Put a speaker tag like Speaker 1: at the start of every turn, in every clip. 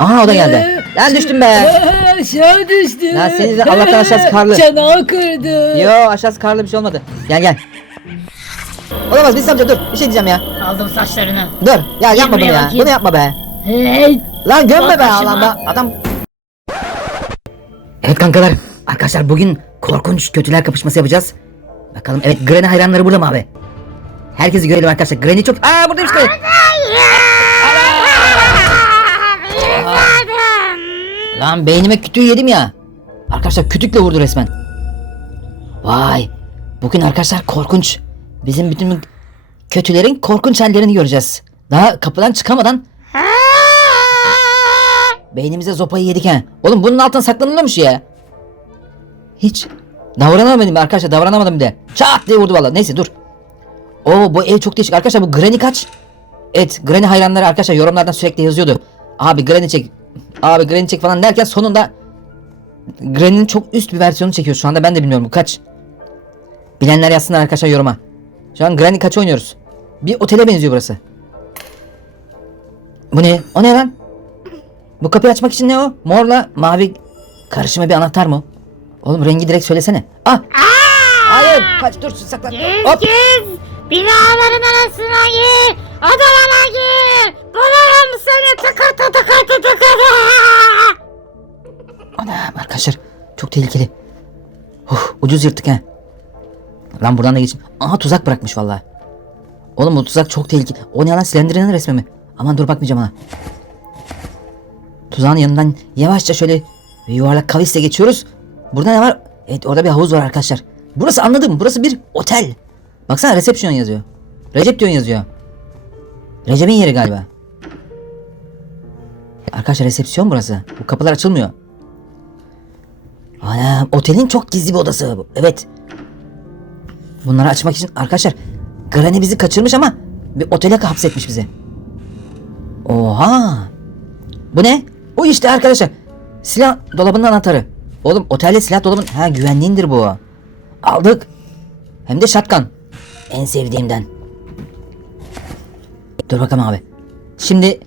Speaker 1: Aha o da geldi. Lan düştüm be.
Speaker 2: Aa, Aşağı düştü.
Speaker 1: Lan senin de Allah'tan aşağısı karlı.
Speaker 2: Çanağı kırdı.
Speaker 1: Yo aşağısı karlı bir şey olmadı. Gel gel. Olamaz biz amca dur bir şey diyeceğim ya.
Speaker 3: Aldım saçlarını.
Speaker 1: Dur ya yapma bunu
Speaker 3: buraya
Speaker 1: ya.
Speaker 3: bakayım.
Speaker 1: Bunu yapma be.
Speaker 3: Hey.
Speaker 1: Lan gömme
Speaker 3: Bak
Speaker 1: be
Speaker 3: başıma.
Speaker 1: alanda adam. Evet kankalar arkadaşlar bugün korkunç kötüler kapışması yapacağız. Bakalım evet Granny hayranları burada mı abi? Herkesi görelim arkadaşlar. Granny çok... Aa buradaymış Granny. Lan beynime kütüğü yedim ya. Arkadaşlar kütükle vurdu resmen. Vay. Bugün arkadaşlar korkunç. Bizim bütün kötülerin korkunç hallerini göreceğiz. Daha kapıdan çıkamadan beynimize zopayı yedik ha. Oğlum bunun altına saklanılmış ya. Hiç davranamadım arkadaşlar davranamadım bir de. Çat diye vurdu valla. Neyse dur. Oo bu ev çok değişik. Arkadaşlar bu Granny kaç? Evet Granny hayranları arkadaşlar yorumlardan sürekli yazıyordu. Abi Granny çek. Abi Granny çek falan derken sonunda Granny'nin çok üst bir versiyonu çekiyor şu anda ben de bilmiyorum bu kaç. Bilenler yazsınlar arkadaşlar yoruma. Şu an Granny kaç oynuyoruz? Bir otele benziyor burası. Bu ne? O ne lan? Bu kapıyı açmak için ne o? Morla mavi karışımı bir anahtar mı? Oğlum rengi direkt söylesene. Ah! Hayır! Kaç dur saklan. Hop!
Speaker 3: Gir. Binaların arasına gir. Odalara gir. Bularım seni tıkır tıkır tıkır tıkır.
Speaker 1: Anam arkadaşlar çok tehlikeli. Huh, ucuz yırttık ha. Lan buradan da geçin. Aha tuzak bırakmış vallahi. Oğlum bu tuzak çok tehlikeli. O ne lan Slender'ın resmi mi? Aman dur bakmayacağım ona. Tuzağın yanından yavaşça şöyle yuvarlak kavisle geçiyoruz. Burada ne var? Evet orada bir havuz var arkadaşlar. Burası anladım. Burası bir otel. Baksana resepsiyon yazıyor. Recep diyorsun yazıyor. Recep'in yeri galiba. Arkadaşlar resepsiyon burası. Bu kapılar açılmıyor. Anam otelin çok gizli bir odası bu. Evet. Bunları açmak için arkadaşlar Granny bizi kaçırmış ama bir otele hapsetmiş bizi. Oha. Bu ne? O işte arkadaşlar. Silah dolabının anahtarı. Oğlum otelde silah dolabın... Ha güvenliğindir bu. Aldık. Hem de shotgun. En sevdiğimden. Dur bakalım abi. Şimdi...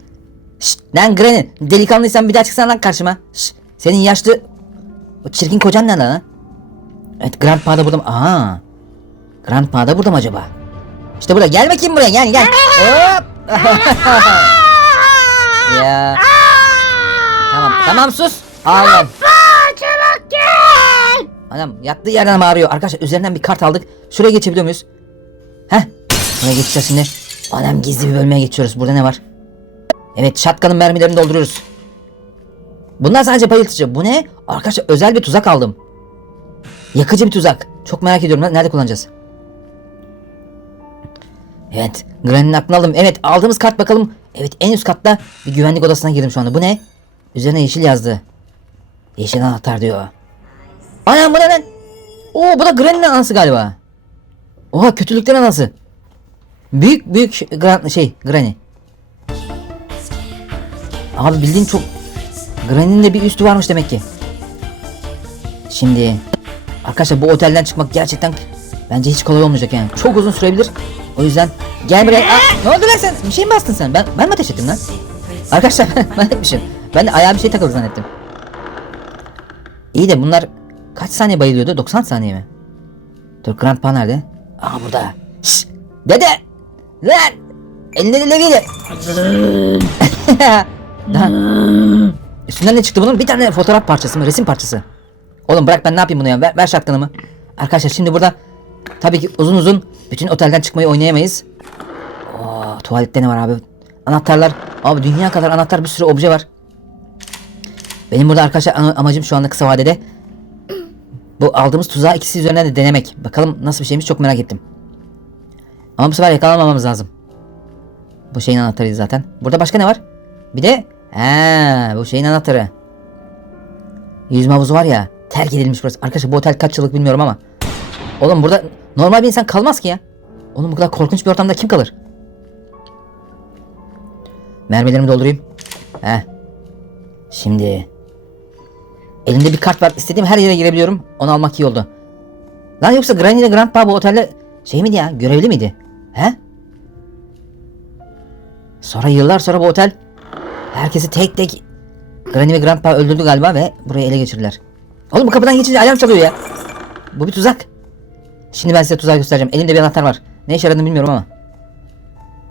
Speaker 1: Şşt, lan Granny delikanlıysan bir daha çıksana lan karşıma. Şşt, senin yaşlı... O çirkin kocan nerede lan? Evet Grandpa da burada mı? Aa. Grandpa da burada mı acaba? İşte burada. Gel bakayım buraya gel gel. Hop. ya. Tamam tamam sus. Ağlam.
Speaker 3: Çabuk gel.
Speaker 1: Anam yattığı yerden bağırıyor. Arkadaşlar üzerinden bir kart aldık. Şuraya geçebiliyor muyuz? Heh. Buraya geçeceğiz şimdi. Anam gizli bir bölmeye geçiyoruz. Burada ne var? Evet shotgun'ın mermilerini dolduruyoruz. Bunlar sadece bayıltıcı. Bu ne? Arkadaşlar özel bir tuzak aldım. Yakıcı bir tuzak. Çok merak ediyorum. Nerede kullanacağız? Evet. Granny'nin aklını aldım. Evet aldığımız kart bakalım. Evet en üst katta bir güvenlik odasına girdim şu anda. Bu ne? Üzerine yeşil yazdı. Yeşil anahtar diyor. Anam bu ne lan? Oo bu da Granny'nin anası galiba. Oha kötülüklerin anası. Büyük büyük gran şey Granny. Abi bildiğin çok Granny'nin de bir üstü varmış demek ki. Şimdi arkadaşlar bu otelden çıkmak gerçekten bence hiç kolay olmayacak yani. Çok uzun sürebilir. O yüzden gel buraya. Aa, ne oldu lan sen? Bir şey mi bastın sen? Ben ben mi ateş ettim lan? Arkadaşlar ben etmişim. Ben de ayağa bir şey takıldı zannettim. İyi de bunlar kaç saniye bayılıyordu? 90 saniye mi? Dur Grandpa nerede? Aa burada. Şşş. Dede. Lan. Elinde de levyeyle. Lan. Üstünden ne çıktı bunun? Bir tane fotoğraf parçası mı? Resim parçası. Oğlum bırak ben ne yapayım bunu ya? Ver, ver şapkanımı. Arkadaşlar şimdi burada tabii ki uzun uzun bütün otelden çıkmayı oynayamayız. Oo, tuvalette ne var abi? Anahtarlar. Abi dünya kadar anahtar bir sürü obje var. Benim burada arkadaşlar amacım şu anda kısa vadede bu aldığımız tuzağı ikisi üzerinden de denemek. Bakalım nasıl bir şeymiş çok merak ettim. Ama bu sefer yakalanmamamız lazım. Bu şeyin anahtarıydı zaten. Burada başka ne var? Bir de He, bu şeyin anahtarı. Yüzme havuzu var ya. Terk edilmiş burası. Arkadaşlar bu otel kaç yıllık bilmiyorum ama. Oğlum burada normal bir insan kalmaz ki ya. Oğlum bu kadar korkunç bir ortamda kim kalır? Mermilerimi doldurayım. He. Şimdi. Elimde bir kart var. İstediğim her yere girebiliyorum. Onu almak iyi oldu. Lan yoksa Granny ile Grandpa bu otelde şey miydi ya? Görevli miydi? He? Sonra yıllar sonra bu otel herkesi tek tek Granny ve Grandpa öldürdü galiba ve burayı ele geçirdiler. Oğlum bu kapıdan geçince alarm çalıyor ya. Bu bir tuzak. Şimdi ben size tuzağı göstereceğim. Elimde bir anahtar var. Ne işe yaradığını bilmiyorum ama.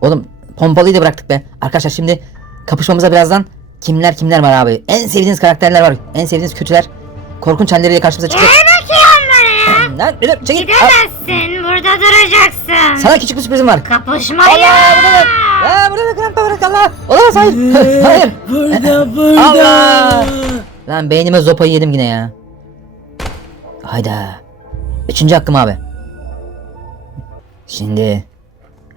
Speaker 1: Oğlum pompalıyı da bıraktık be. Arkadaşlar şimdi kapışmamıza birazdan kimler kimler var abi. En sevdiğiniz karakterler var. En sevdiğiniz kötüler. Korkunç halleriyle karşımıza çıkacak.
Speaker 3: Gel bakayım buraya.
Speaker 1: Lan bir dur çekil.
Speaker 3: Gidemezsin burada duracaksın.
Speaker 1: Sana küçük bir sürprizim var.
Speaker 3: Kapışmayı.
Speaker 1: Allah burada da. Ya burada da Grandpa bırak Allah. Olamaz hayır. hayır.
Speaker 2: Burada burada.
Speaker 1: Allah! Lan beynime zopayı yedim yine ya. Hayda. Üçüncü hakkım abi. Şimdi.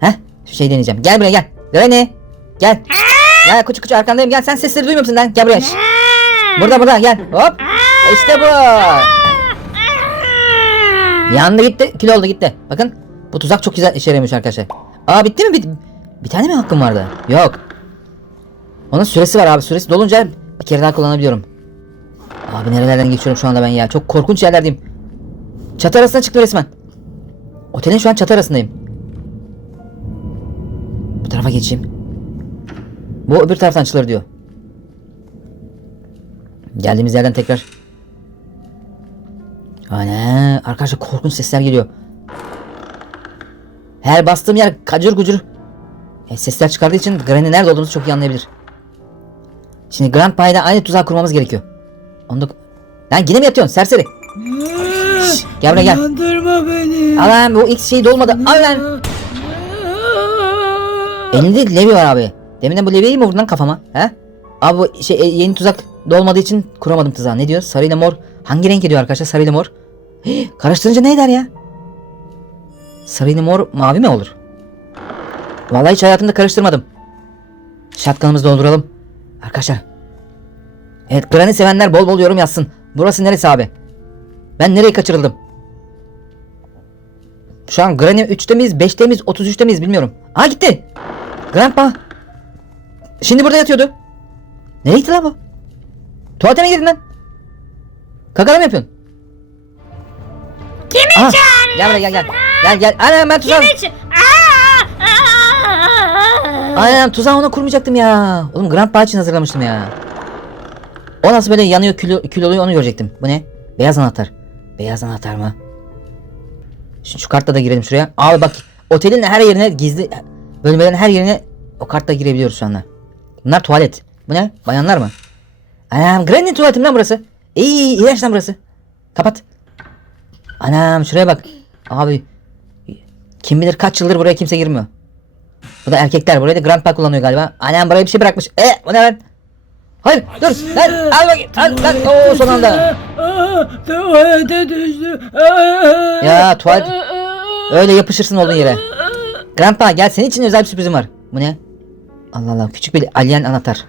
Speaker 1: Heh şu şey deneyeceğim. Gel buraya gel. Granny. Gel. Gel kuçu kuçu arkandayım gel sen sesleri duymuyor musun lan? Gel buraya. Burada burada gel. Hop. İşte bu. Yandı gitti. Kilo oldu gitti. Bakın. Bu tuzak çok güzel işe yarıyormuş arkadaşlar. Aa bitti mi? Bit bir tane mi hakkım vardı? Yok. Onun süresi var abi. Süresi dolunca bir kere daha kullanabiliyorum. Abi nerelerden geçiyorum şu anda ben ya. Çok korkunç yerlerdeyim. Çatı arasına çıktım resmen. Otelin şu an çatı arasındayım. Bu tarafa geçeyim. Bu öbür taraftan açılır diyor. Geldiğimiz yerden tekrar. Ana arkadaşlar korkunç sesler geliyor. Her bastığım yer kacır gucur e, sesler çıkardığı için Granny nerede olduğumuzu çok iyi anlayabilir. Şimdi Grandpa'yla aynı tuzağı kurmamız gerekiyor. Onu da... Lan yine mi yatıyorsun serseri? gel buraya gel.
Speaker 2: Yandırma beni.
Speaker 1: Al lan bu X şey dolmadı. Al lan. Elinde Levi var abi. Deminden bu Levi'yi mi vurdun kafama? He? Abi bu şey, e, yeni tuzak dolmadığı için kuramadım tuzağı. Ne diyor? Sarı ile mor. Hangi renk ediyor arkadaşlar? Sarı ile mor. Hii, karıştırınca ne eder ya? Sarı ile mor mavi mi olur? Vallahi hiç hayatımda karıştırmadım. Şatkanımızı dolduralım. Arkadaşlar. Evet Granny sevenler bol bol yorum yazsın. Burası neresi abi? Ben nereye kaçırıldım? Şu an Granny 3'te miyiz, 5'te miyiz, 33'te miyiz bilmiyorum. Aa gitti. Grandpa. Şimdi burada yatıyordu. Nereye gitti lan bu? Tuvalete mi girdin lan? Kakala mı yapıyorsun?
Speaker 3: Kimi
Speaker 1: Aha,
Speaker 3: çağırıyorsun?
Speaker 1: Gel buraya gel gel. Gel gel. Anam ben tuzağı...
Speaker 3: Kimi.
Speaker 1: Anam tuzağı ona kurmayacaktım ya. Oğlum Grandpa için hazırlamıştım ya. O nasıl böyle yanıyor kül, kül oluyor onu görecektim. Bu ne? Beyaz anahtar. Beyaz anahtar mı? Şimdi şu kartla da girelim şuraya. Abi bak otelin her yerine gizli bölmelerin her yerine o kartla girebiliyoruz şu anda. Bunlar tuvalet. Bu ne? Bayanlar mı? Anam Granny tuvaletim lan burası. İyi iğrenç lan burası. Kapat. Anam şuraya bak. Abi kim bilir kaç yıldır buraya kimse girmiyor. Bu da erkekler. Burayı da Grandpa kullanıyor galiba. Annem buraya bir şey bırakmış. E bu ne lan? Hayır dur lan al bakayım al lan Oo, son anda.
Speaker 2: Tuvalete düştü.
Speaker 1: Ya tuvalet öyle yapışırsın olduğun yere. Grandpa gel senin için özel bir sürprizim var. Bu ne? Allah Allah küçük bir alien anahtar.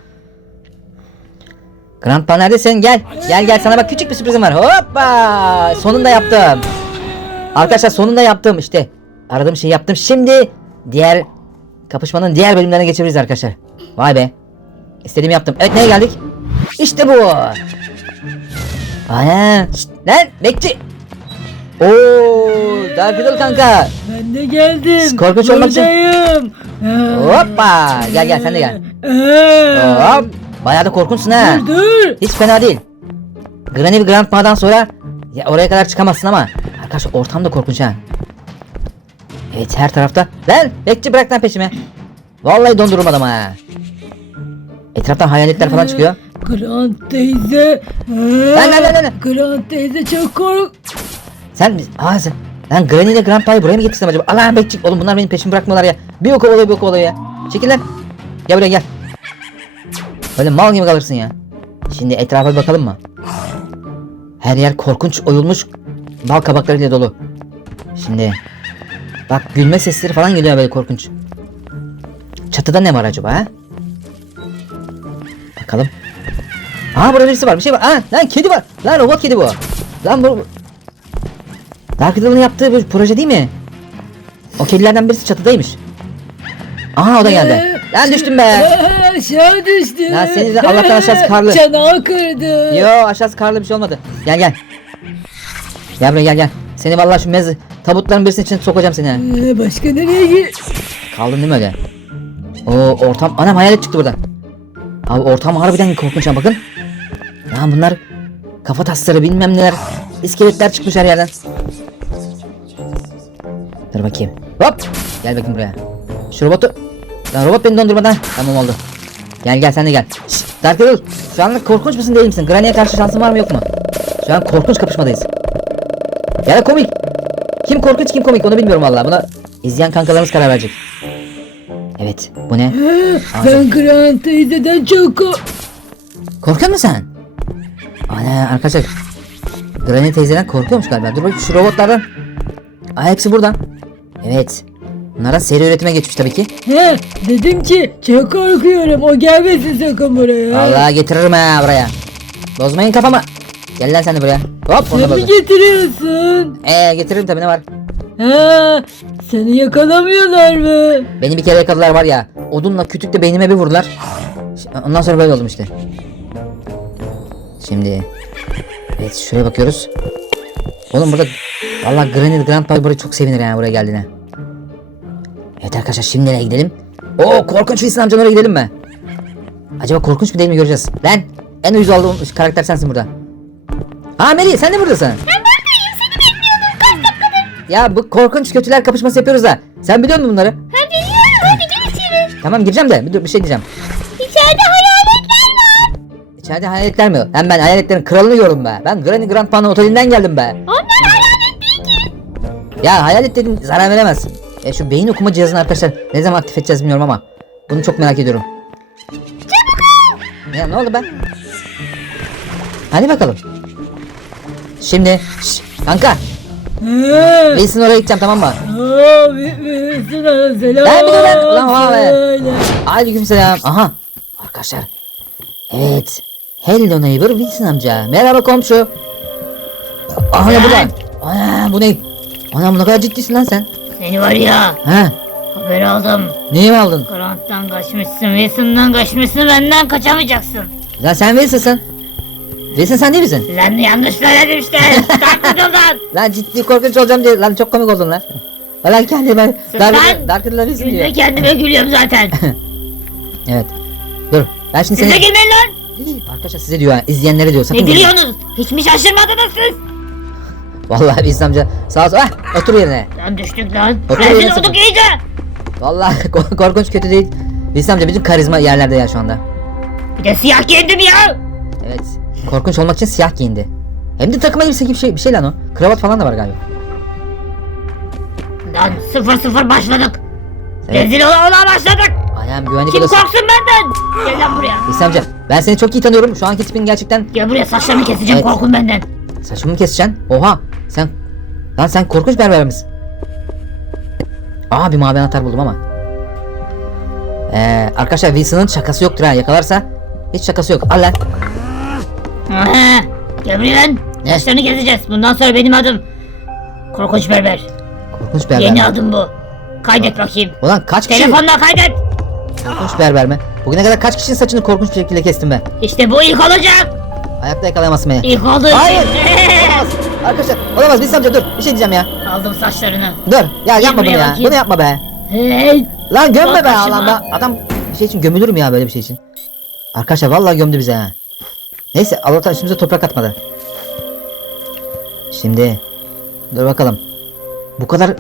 Speaker 1: Grandpa neredesin? Gel. Gel gel sana bak küçük bir sürprizim var. Hoppa! Sonunda yaptım. Arkadaşlar sonunda yaptım işte. Aradığım şeyi yaptım. Şimdi diğer kapışmanın diğer bölümlerine geçebiliriz arkadaşlar. Vay be. İstediğimi yaptım. Evet neye geldik? İşte bu. Ana. Şşt, lan bekçi. Oo, Dark Riddle kanka.
Speaker 2: Ben de geldim.
Speaker 1: Korkunç olmak için-
Speaker 2: Buradayım.
Speaker 1: Hoppa. Gel gel sen de gel.
Speaker 2: Aa.
Speaker 1: Hop. Bayağı da korkunsun ha.
Speaker 2: Dur dur.
Speaker 1: Hiç fena değil. Granny ve Grandpa'dan sonra ya oraya kadar çıkamazsın ama arkadaşlar ortam da korkunç ha. Evet her tarafta. Lan bekçi bırak lan peşime. Vallahi dondurulmadım ha. Etraftan hayaletler falan çıkıyor.
Speaker 2: Grant teyze.
Speaker 1: Lan, lan, lan, lan.
Speaker 2: Grant teyze çok kork.
Speaker 1: Sen aa sen lan Granny ile Grandpa'yı buraya mı getirsem acaba? Allah'ım bekçi oğlum bunlar benim peşimi bırakmıyorlar ya. Bir o kovalıyor bir o kovalıyor ya. Çekil lan. Gel buraya gel. Böyle mal gibi kalırsın ya. Şimdi etrafa bir bakalım mı? Her yer korkunç oyulmuş bal kabaklarıyla dolu. Şimdi bak gülme sesleri falan geliyor böyle korkunç. Çatıda ne var acaba ha? Bakalım. Aa burada birisi var bir şey var. Aa lan kedi var. Lan robot kedi bu. Lan bu Dark Riddle'ın yaptığı bir proje değil mi? O kedilerden birisi çatıdaymış. Aha o da geldi. Lan düştüm be.
Speaker 2: Aşağı düştü.
Speaker 1: Lan senin de Allah'tan aşağısı karlı.
Speaker 2: Çanağı kırdı.
Speaker 1: Yo aşağısı karlı bir şey olmadı. Gel gel. Gel buraya gel gel. Seni vallahi şu mez tabutların birisinin içine sokacağım seni. ha.
Speaker 2: Ee, Başka nereye gir?
Speaker 1: Kaldın değil mi öyle? Oo ortam anam hayalet çıktı buradan. Abi ortam harbiden korkunç ha bakın. Lan bunlar kafa tasları bilmem neler. İskeletler çıkmış her yerden. Dur bakayım. Hop. Gel bakayım buraya. Şu robotu. Lan robot beni dondurmadan. Tamam oldu. Gel gel sen de gel. Şşt, Dark Riddle. Şu anlık korkunç musun değil misin? Granny'e karşı şansın var mı yok mu? Şu an korkunç kapışmadayız. Ya da komik. Kim korkunç kim komik onu bilmiyorum vallahi. Buna izleyen kankalarımız karar verecek. Evet bu ne?
Speaker 2: Ben Grant teyzeden çok kork...
Speaker 1: Korkuyor musun sen? Ana arkadaşlar. Granny teyzeden korkuyormuş galiba. Dur bakayım şu robotlardan. Aa hepsi buradan. Evet. Bunlara seri üretime geçmiş tabii ki.
Speaker 2: He, dedim ki çok korkuyorum. O gelmesin sakın buraya.
Speaker 1: Vallahi getiririm ha buraya. Bozmayın kafamı. Gel lan sen de buraya. Hop onu
Speaker 2: Sen mi getiriyorsun?
Speaker 1: Eee getiririm tabii ne var.
Speaker 2: Ha, seni yakalamıyorlar mı?
Speaker 1: Beni bir kere yakaladılar var ya. Odunla kütükle beynime bir vurdular. Ş- Ondan sonra böyle oldum işte. Şimdi. Evet şuraya bakıyoruz. Oğlum burada Vallahi Granny Grandpa buraya çok sevinir yani buraya geldiğine. Evet arkadaşlar şimdi nereye gidelim? Oo korkunç Wilson amcanın oraya gidelim mi? Acaba korkunç mu değil mi göreceğiz. Lan en uyuz olduğum karakter sensin burada. Aa Meri sen de buradasın. Ben buradayım seni bekliyordum kaç dakikadır. Ya bu korkunç kötüler kapışması yapıyoruz da. Sen biliyor musun bunları?
Speaker 3: Ha biliyorum hadi gir içeri.
Speaker 1: Tamam gireceğim de bir, dur, bir şey diyeceğim.
Speaker 3: İçeride hayaletler var.
Speaker 1: İçeride hayaletler mi? Hem ben hayaletlerin kralını gördüm be. Ben Granny Grandpa'nın otelinden geldim be.
Speaker 3: Onlar hayalet değil ki.
Speaker 1: Ya hayalet dedin zarar veremez. E şu beyin okuma cihazını arkadaşlar ne zaman aktif edeceğiz bilmiyorum ama. Bunu çok merak ediyorum. Çabuk Ya ne oldu be? Hadi bakalım. Şimdi şş, kanka. Wilson oraya gideceğim tamam mı?
Speaker 2: Sana selam.
Speaker 1: Ben ben- Ulan vay be.
Speaker 2: söyle.
Speaker 1: Aleykümselam. Aha. Arkadaşlar. Evet. Hello neighbor Wilson amca. Merhaba komşu. Aha ne bu lan? Ana bu ne? Anam ne kadar ciddisin lan sen.
Speaker 3: Seni var ya
Speaker 1: Ha?
Speaker 3: haber aldım.
Speaker 1: Neyi aldın?
Speaker 3: Grant'tan kaçmışsın, Wilson'dan kaçmışsın, benden kaçamayacaksın.
Speaker 1: Lan sen Wilson'sın. Wilson sen değil misin?
Speaker 3: Lan yanlış söyledim işte. Takmadıldan.
Speaker 1: Lan ciddi korkunç olacağım diye. Lan çok komik oldun lan. Lan kendi ben. Dark,
Speaker 3: lan!
Speaker 1: Dark Wilson diyor.
Speaker 3: kendime gülüyorum zaten.
Speaker 1: Evet. Dur. Ben şimdi
Speaker 3: Siz de
Speaker 1: seni...
Speaker 3: gülmeyin lan.
Speaker 1: Arkadaşlar size diyor ha. izleyenlere diyor. Sakın
Speaker 3: Ne
Speaker 1: gülmeyin.
Speaker 3: gülüyorsunuz? Hiç mi şaşırmadınız siz?
Speaker 1: Vallahi Wilson amca. Sağ ol. Ah, otur yerine.
Speaker 3: Lan düştük lan.
Speaker 1: Otur
Speaker 3: Rezil olduk
Speaker 1: sakın.
Speaker 3: iyice.
Speaker 1: Vallahi korkunç kötü değil. Wilson amca bütün karizma yerlerde ya şu anda.
Speaker 3: Bir de siyah giyindim ya.
Speaker 1: Evet. Korkunç olmak için siyah giyindi. Hem de takım elbise gibi bir şey, bir şey lan o. Kravat falan da var galiba.
Speaker 3: Lan sıfır sıfır başladık.
Speaker 1: Evet.
Speaker 3: Rezil ola ola başladık.
Speaker 1: Ayağım güvenlik
Speaker 3: Kim
Speaker 1: odası.
Speaker 3: korksun benden? Gel lan buraya.
Speaker 1: Wilson amca ben seni çok iyi tanıyorum. Şu anki tipin gerçekten
Speaker 3: Gel buraya saçlarımı keseceğim
Speaker 1: Evet.
Speaker 3: korkun benden.
Speaker 1: Saçımı mı keseceksin? Oha sen lan sen korkunç berber misin? Aa bir mavi anahtar buldum ama. Ee, arkadaşlar Wilson'ın şakası yoktur ha yakalarsa hiç şakası yok. Al lan.
Speaker 3: Buraya lan. Saçlarını keseceğiz. Bundan sonra benim adım Korkunç Berber.
Speaker 1: Korkunç berber.
Speaker 3: Yeni
Speaker 1: mi?
Speaker 3: adım bu. Kaydet bakayım.
Speaker 1: Ulan kaç kişi
Speaker 3: Telefonla kaydet.
Speaker 1: korkunç berber mi? Bugüne kadar kaç kişinin saçını korkunç bir şekilde kestim ben.
Speaker 3: İşte bu ilk olacak.
Speaker 1: Hayatta yakalayamazsın beni.
Speaker 3: İlk olduğu
Speaker 1: Hayır. Arkadaşlar olamaz Wilson amca dur bir şey diyeceğim ya.
Speaker 3: Aldım saçlarını.
Speaker 1: Dur ya yapma bunu ya.
Speaker 3: bakayım.
Speaker 1: Bunu yapma be.
Speaker 3: Hey.
Speaker 1: Lan gömme
Speaker 3: Bak
Speaker 1: be
Speaker 3: başıma.
Speaker 1: Allah be. Adam bir şey için gömülür mü ya böyle bir şey için? Arkadaşlar vallahi gömdü bize ha. Neyse Allah'tan üstümüze toprak atmadı. Şimdi dur bakalım. Bu kadar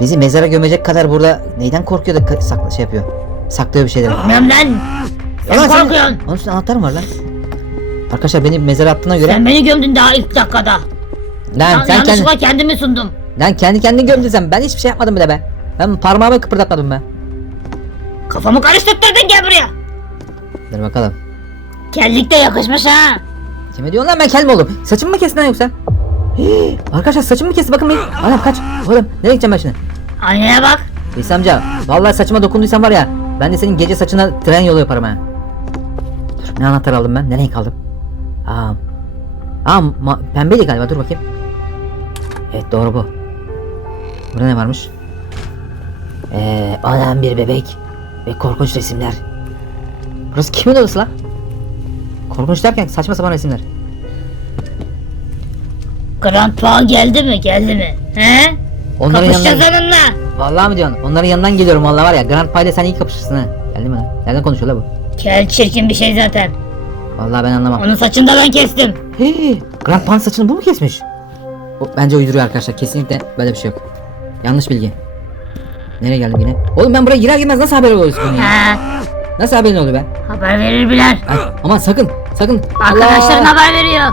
Speaker 1: bizi mezara gömecek kadar burada neyden korkuyor da sakla şey yapıyor. Saklıyor bir şeyleri.
Speaker 3: Bilmem lan. Sen
Speaker 1: Ulan senin-
Speaker 3: korkuyorsun.
Speaker 1: Onun üstünde anahtar mı var lan? Arkadaşlar beni mezara attığına göre
Speaker 3: Sen beni gömdün daha ilk dakikada.
Speaker 1: lan
Speaker 3: Yan-
Speaker 1: sen kendi
Speaker 3: kendimi sundum.
Speaker 1: lan kendi kendini gömdün sen. Ben hiçbir şey yapmadım bile be. Ben parmağımı kıpırdatmadım be.
Speaker 3: Kafamı karıştırdın gel buraya.
Speaker 1: Dur bakalım.
Speaker 3: Kellik de yakışmış ha.
Speaker 1: Kime diyorsun lan ben kel mi oldum? Saçımı mı kestin lan yoksa? Hii, Arkadaşlar saçımı mı kesti bakın benim. Anam kaç. Oğlum nereye gideceğim ben şimdi?
Speaker 3: Aynaya bak.
Speaker 1: İsa amca vallahi saçıma dokunduysan var ya ben de senin gece saçına tren yolu yaparım ha. Dur ne anahtar aldım ben? Ne renk aldım? Aa, aa ma- pembeydi galiba dur bakayım. Evet doğru bu. Burada ne varmış? Ee, anam bir bebek ve korkunç resimler. Burası kimin odası lan? Korkunç derken saçma sapan resimler.
Speaker 3: Grandpa geldi mi geldi mi? He?
Speaker 1: Onların
Speaker 3: Kapışacağız
Speaker 1: yanından...
Speaker 3: onunla.
Speaker 1: Vallahi mi diyorsun? Onların yanından geliyorum vallahi var ya. Grandpa ile sen iyi kapışırsın ha. Geldi mi lan? Nereden konuşuyor la bu?
Speaker 3: Kel çirkin bir şey zaten.
Speaker 1: Vallahi ben anlamam.
Speaker 3: Onun saçını da ben kestim.
Speaker 1: Hey, Grand Pan saçını bu mu kesmiş? O, bence uyduruyor arkadaşlar. Kesinlikle böyle bir şey yok. Yanlış bilgi. Nereye geldim yine? Oğlum ben buraya girer girmez nasıl haber oluyorsun bunun ya? Nasıl haberin oluyor be?
Speaker 3: haber verir biler.
Speaker 1: Ay, aman sakın sakın.
Speaker 3: Arkadaşların
Speaker 1: Allah!
Speaker 3: haber veriyor.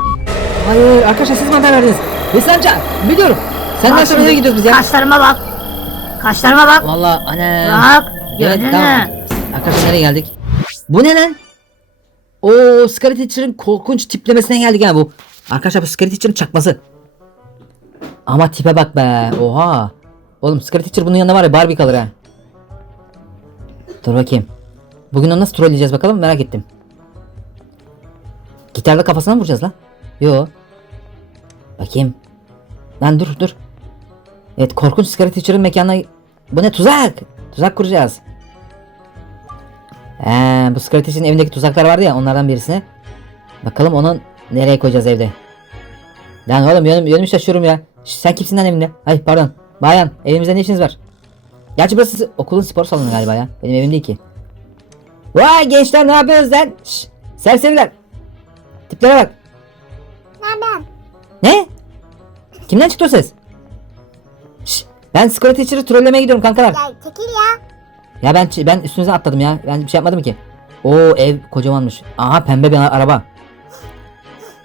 Speaker 1: Hayır arkadaşlar siz mi haber verdiniz? Veysel amca biliyorum. Senden
Speaker 3: Bak
Speaker 1: sonra nereye gidiyoruz biz ya?
Speaker 3: Kaşlarıma bak. Kaşlarıma bak.
Speaker 1: Valla anne.
Speaker 3: Bak. Gördün mü?
Speaker 1: Arkadaşlar nereye geldik? Bu ne lan? Oo Scarlet Teacher'ın korkunç tiplemesine geldik ha bu. Arkadaşlar bu Scarlet Teacher'ın çakması. Ama tipe bak be. Oha. Oğlum Scarlet Teacher bunun yanında var ya Barbie kalır ha. Dur bakayım. Bugün onu nasıl trolleyeceğiz bakalım merak ettim. Gitarla kafasına mı vuracağız lan? Yo. Bakayım. Lan dur dur. Evet korkunç Scarlet Teacher'ın mekanına... Bu ne tuzak? Tuzak kuracağız. Ee, bu Teacher'ın evindeki tuzaklar vardı ya onlardan birisine. Bakalım onu nereye koyacağız evde. Lan oğlum yönüm, yönümü şaşıyorum ya. Şş, sen kimsin lan evimde? Ay pardon. Bayan evimizde ne işiniz var? Gerçi burası okulun spor salonu galiba ya. Benim evim değil ki. Vay gençler ne yapıyorsunuz lan? Şş, serseriler. Tiplere bak. Ne? Kimden çıktı o ses? Şş, ben Scarlet Teacher'ı trollemeye gidiyorum kankalar.
Speaker 4: Ya çekil ya.
Speaker 1: Ya ben ben üstünüze atladım ya. Ben bir şey yapmadım ki. Oo ev kocamanmış. Aha pembe bir araba.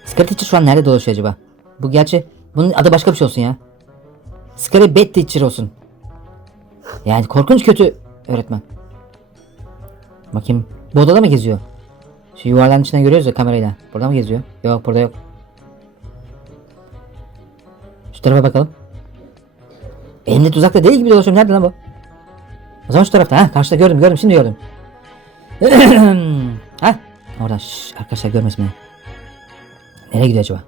Speaker 1: Scarlet Teacher şu an nerede dolaşıyor acaba? Bu gerçi bunun adı başka bir şey olsun ya. Scarlet Bad Teacher olsun. Yani korkunç kötü öğretmen. Bakayım. Bu odada mı geziyor? Şu yuvarlağın içinden görüyoruz ya kamerayla. Burada mı geziyor? Yok burada yok. Şu tarafa bakalım. Elinde tuzakla değil gibi dolaşıyorum. Nerede lan bu? O zaman şu tarafta. Ha karşıda gördüm gördüm şimdi gördüm. ha orada şş, arkadaşlar görmesin beni. Nereye gidiyor acaba?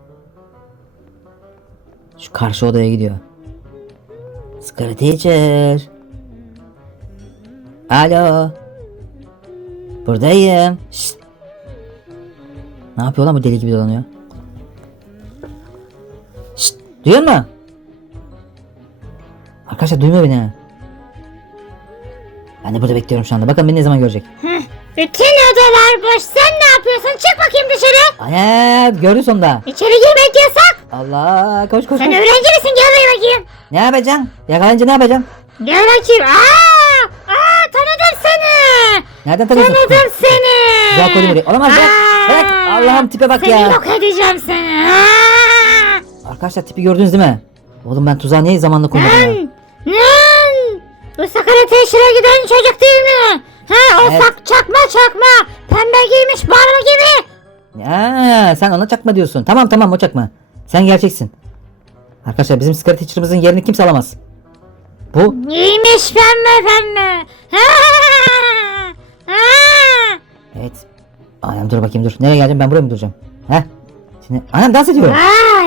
Speaker 1: Şu karşı odaya gidiyor. Scarlet Teacher. Alo. Buradayım. Şşt. Ne yapıyor lan bu deli gibi dolanıyor? Şşt. Duyuyor musun? Arkadaşlar duymuyor beni. Ben de burada bekliyorum şu anda. Bakın beni ne zaman görecek.
Speaker 3: Bütün odalar boş. Sen ne yapıyorsun? Çık bakayım dışarı.
Speaker 1: Ana gördü sonunda.
Speaker 3: İçeri girmek yasak.
Speaker 1: Allah koş koş
Speaker 3: Sen
Speaker 1: koş.
Speaker 3: öğrenci misin? Gel buraya bakayım.
Speaker 1: Ne yapacaksın? Yakalayınca ne yapacaksın?
Speaker 3: Gel bakayım. Aa! Aa tanıdım seni.
Speaker 1: Nereden tanıyorsun?
Speaker 3: Tanıdım seni.
Speaker 1: Güzel koydum buraya. Olamaz be.
Speaker 3: Aa!
Speaker 1: Bırak. Allah'ım tipe bak
Speaker 3: Seni
Speaker 1: ya.
Speaker 3: yok edeceğim seni. Aa!
Speaker 1: Arkadaşlar tipi gördünüz değil mi? Oğlum ben tuzağa niye zamanla koymadım ya?
Speaker 3: Bu sakara teşhire giden çocuk değil mi? Ha o
Speaker 1: Evet.
Speaker 3: sak çakma çakma. Pembe giymiş barba gibi.
Speaker 1: Ya, sen ona çakma diyorsun. Tamam tamam o çakma. Sen gerçeksin. Arkadaşlar bizim Scarlet Teacher'ımızın yerini kimse alamaz. Bu
Speaker 3: Giymiş pembe pembe. Ha! Ha!
Speaker 1: evet. Anam dur bakayım dur. Nereye geleceğim ben buraya mı duracağım? Heh. Şimdi anam dans ediyor.
Speaker 3: Vay!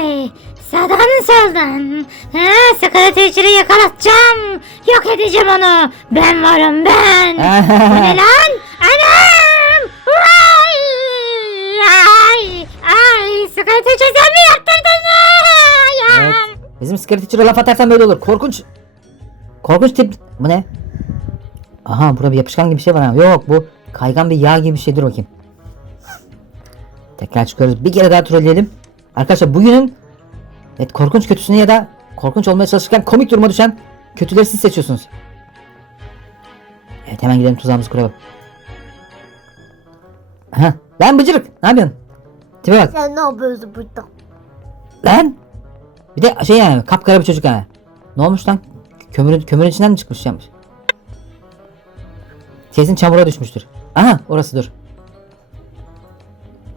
Speaker 3: Sağdan soldan. Ha, sakara teşhiri yakalatacağım. Yok edeceğim onu. Ben varım ben. Bu ne lan? Anam! Vay! Ay! Ay! Teşhiri sen mi yaptırdın? Ay!
Speaker 1: Evet. Bizim Teacher'a laf atarsan böyle olur. Korkunç. Korkunç tip. Bu ne? Aha burada bir yapışkan gibi bir şey var ha. Yok bu kaygan bir yağ gibi bir şey. Dur bakayım. Tekrar çıkıyoruz. Bir kere daha trolleyelim. Arkadaşlar bugünün evet, korkunç kötüsünü ya da korkunç olmaya çalışırken komik duruma düşen kötüleri siz seçiyorsunuz. Evet hemen gidelim tuzağımızı kuralım. Aha. Lan bıcırık. Ne yapıyorsun? Tipe bak.
Speaker 4: Sen ne yapıyorsun burada?
Speaker 1: Lan! Bir de şey yani kapkara bir çocuk ha. Ne olmuş lan? Kömürün, kömürün içinden mi çıkmış yapmış? Kesin çamura düşmüştür. Aha orası dur.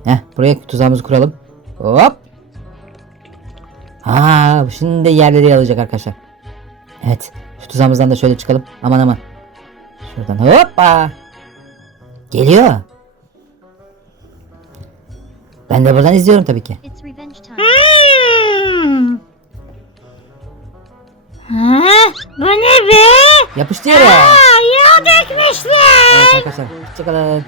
Speaker 1: Heh buraya tuzağımızı kuralım. Hop. Aa şimdi de yerleri alacak arkadaşlar. Evet. Şu tuzağımızdan da şöyle çıkalım. Aman aman. Şuradan hoppa. Geliyor. Ben de buradan izliyorum tabii ki.
Speaker 3: Hmm. Ha, bu ne be?
Speaker 1: Yapıştı yere.
Speaker 3: Aa, yağ dökmüşler.
Speaker 1: Evet arkadaşlar. Hoşçakalın.